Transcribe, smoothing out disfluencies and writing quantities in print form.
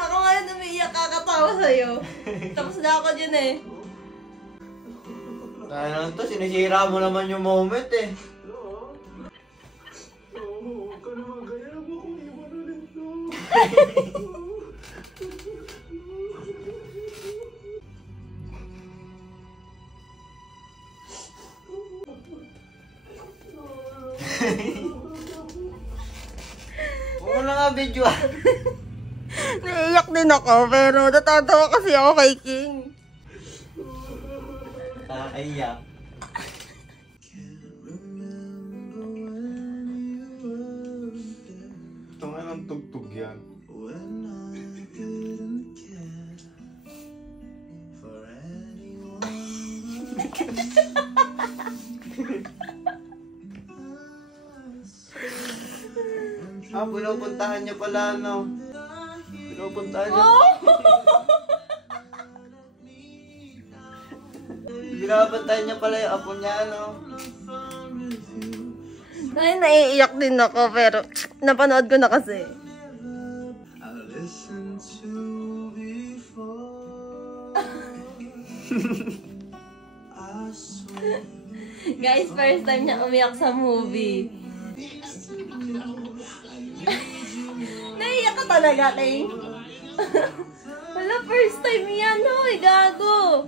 Ako ngayon umiiyak kakatawa sa'yo. Tapos na ako dyan eh. Dahil lang to, sinisira mo naman yung moment eh. Huwag mo na nga video ah. Naiiyak din ako, pero natatawa kasi ako kay King. Nakakaiyak. Ito nga ng tugtog yan. Pinupuntahan niya pala, no? Pinupuntahan niya. Binabantayan niya pala yung apo niya, no? Ay, naiiyak din ako, pero napanood ko na kasi. Guys, first time niya umiyak sa movie. Naiiyak ka talaga, Ting. Wala, first time yan, hoy, gago.